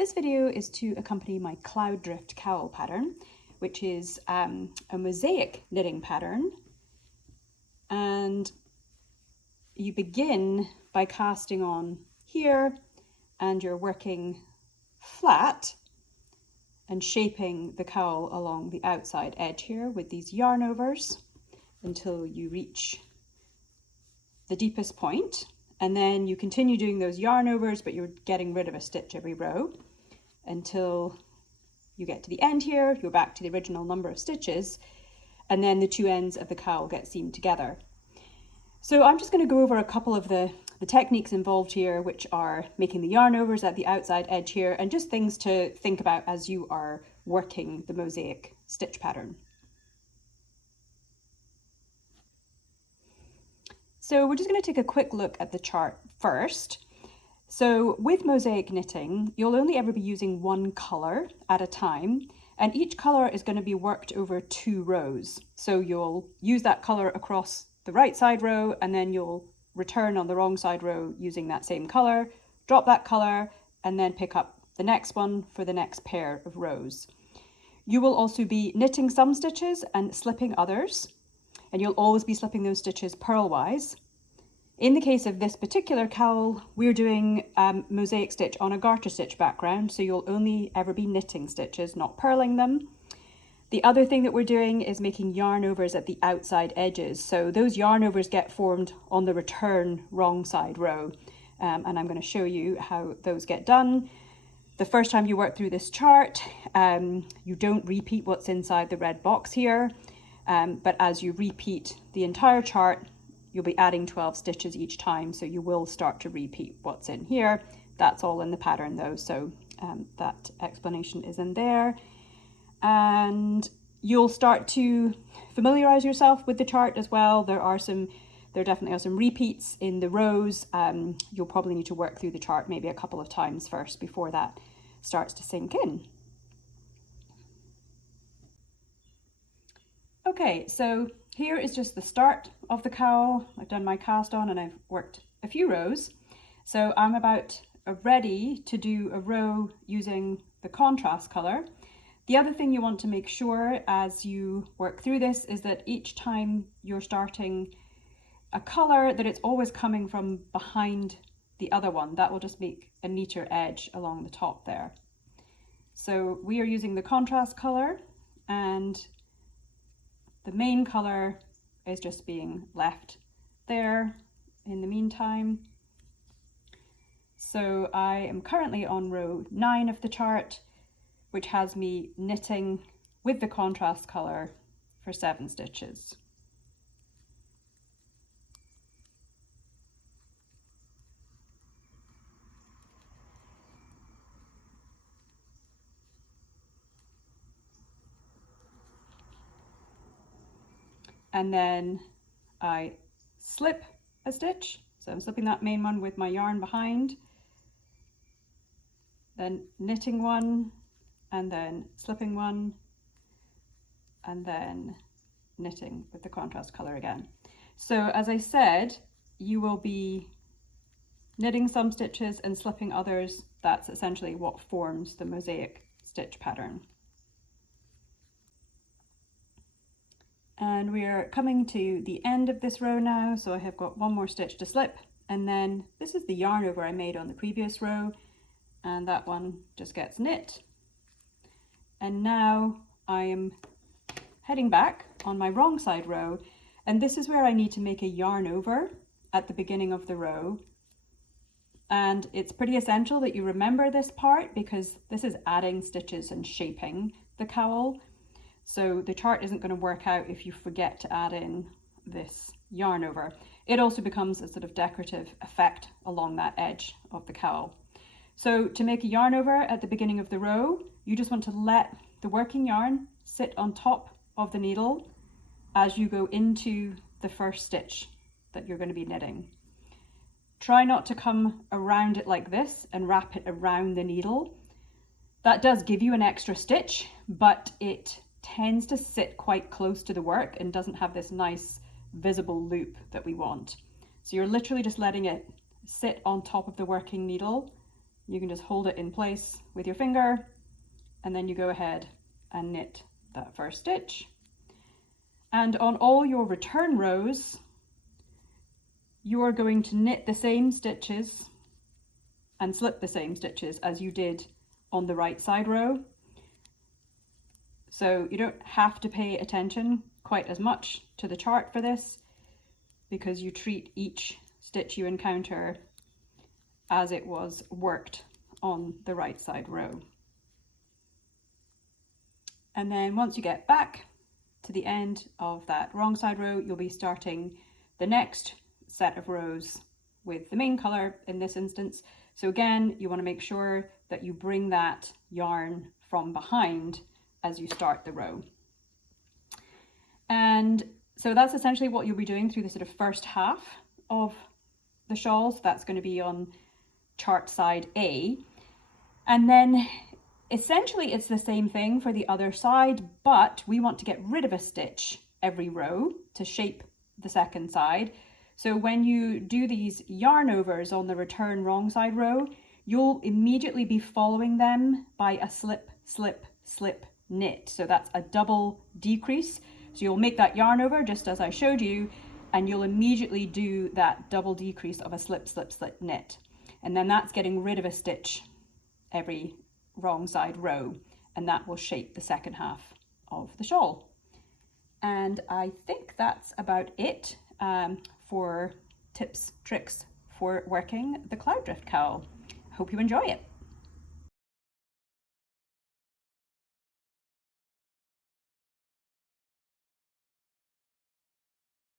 This video is to accompany my Cloud Drift Cowl pattern, which is a mosaic knitting pattern. And you begin by casting on here, and you're working flat and shaping the cowl along the outside edge here with these yarn overs until you reach the deepest point. And then you continue doing those yarn overs, but you're getting rid of a stitch every row until you get to the end here. You're back to the original number of stitches, and then the two ends of the cowl get seamed together. So I'm just going to go over a couple of the techniques involved here, which are making the yarn overs at the outside edge here, and just things to think about as you are working the mosaic stitch pattern. So we're just going to take a quick look at the chart first. So with mosaic knitting, you'll only ever be using one colour at a time, and each colour is going to be worked over 2 rows. So you'll use that colour across the right side row, and then you'll return on the wrong side row using that same colour, drop that colour, and then pick up the next one for the next pair of rows. You will also be knitting some stitches and slipping others, and you'll always be slipping those stitches purlwise. In the case of this particular cowl, we're doing mosaic stitch on a garter stitch background, so you'll only ever be knitting stitches, not purling them. The other thing that we're doing is making yarn overs at the outside edges. So those yarn overs get formed on the return wrong side row. And I'm going to show you how those get done. The first time you work through this chart, you don't repeat what's inside the red box here. But as you repeat the entire chart, you'll be adding 12 stitches each time, so you will start to repeat what's in here. That's all in the pattern though, so that explanation is in there. And you'll start to familiarize yourself with the chart as well. There definitely are some repeats in the rows. You'll probably need to work through the chart maybe a couple of times first before that starts to sink in. Okay, so here is just the start of the cowl. I've done my cast on and I've worked a few rows. So I'm about ready to do a row using the contrast colour. The other thing you want to make sure as you work through this is that each time you're starting a colour, that it's always coming from behind the other one. That will just make a neater edge along the top there. So we are using the contrast colour, and the main colour is just being left there in the meantime. So I am currently on row 9 of the chart, which has me knitting with the contrast colour for 7 stitches. And then I slip a stitch, so I'm slipping that main one with my yarn behind, then knitting one, and then slipping one, and then knitting with the contrast colour again. So as I said, you will be knitting some stitches and slipping others. That's essentially what forms the mosaic stitch pattern. And we are coming to the end of this row now, so I have got one more stitch to slip, and then this is the yarn over I made on the previous row, and that one just gets knit. And now I am heading back on my wrong side row, and this is where I need to make a yarn over at the beginning of the row. And it's pretty essential that you remember this part, because this is adding stitches and shaping the cowl. So the chart isn't going to work out if you forget to add in this yarn over. It also becomes a sort of decorative effect along that edge of the cowl. So to make a yarn over at the beginning of the row, you just want to let the working yarn sit on top of the needle as you go into the first stitch that you're going to be knitting. Try not to come around it like this and wrap it around the needle. That does give you an extra stitch, but it tends to sit quite close to the work and doesn't have this nice visible loop that we want. So you're literally just letting it sit on top of the working needle You can just hold it in place with your finger, and then you go ahead and knit that first stitch. And on all your return rows, you are going to knit the same stitches and slip the same stitches as you did on the right side row. So you don't have to pay attention quite as much to the chart for this, because you treat each stitch you encounter as it was worked on the right side row. And then once you get back to the end of that wrong side row, you'll be starting the next set of rows with the main color in this instance. So again, you want to make sure that you bring that yarn from behind as you start the row. And so that's essentially what you'll be doing through the sort of first half of the shawl. So that's going to be on chart side A. And then essentially it's the same thing for the other side, but we want to get rid of a stitch every row to shape the second side. So when you do these yarn overs on the return wrong side row, you'll immediately be following them by a slip, slip, slip knit. So that's a double decrease. So you'll make that yarn over just as I showed you, and you'll immediately do that double decrease of a slip, slip, slip knit. And then that's getting rid of a stitch every wrong side row, and that will shape the second half of the shawl. And I think that's about it for tips, tricks for working the Cloud Drift Cowl. Hope you enjoy it.